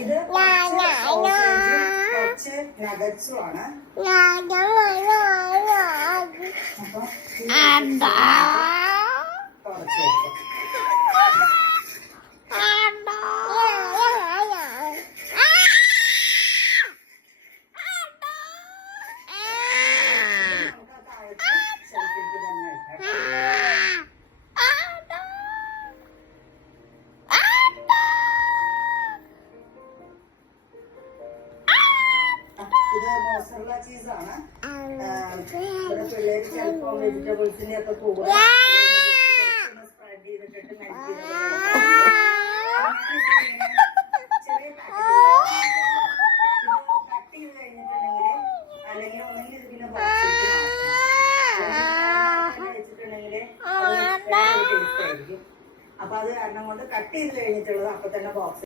ഇത് കുറച്ച് നഗറ്റ്സും ആണ്. അപ്പൊ കുറച്ച് ഇത് മോസറല്ല ചീസാണ്. ഇവിടെ പിള്ളേര് ചിലപ്പോ വെജിറ്റബിൾസിന്റെ ഒക്കെ കൂടെ സ്പ്രെഡ് ചെയ്തിട്ട് ചെറിയ കട്ട് ചെയ്ത് കഴിഞ്ഞിട്ടുണ്ടെങ്കിൽ അല്ലെങ്കിൽ ഒന്നെങ്കിൽ ഇത് പിന്നെ വെച്ചിട്ടുണ്ടെങ്കിൽ ടേസ്റ്റ് ആയിരിക്കും. അപ്പൊ അത് കാരണം കൊണ്ട് കട്ട് ചെയ്ത് കഴിഞ്ഞിട്ടുള്ളത് അപ്പൊ തന്നെ ബോക്സ്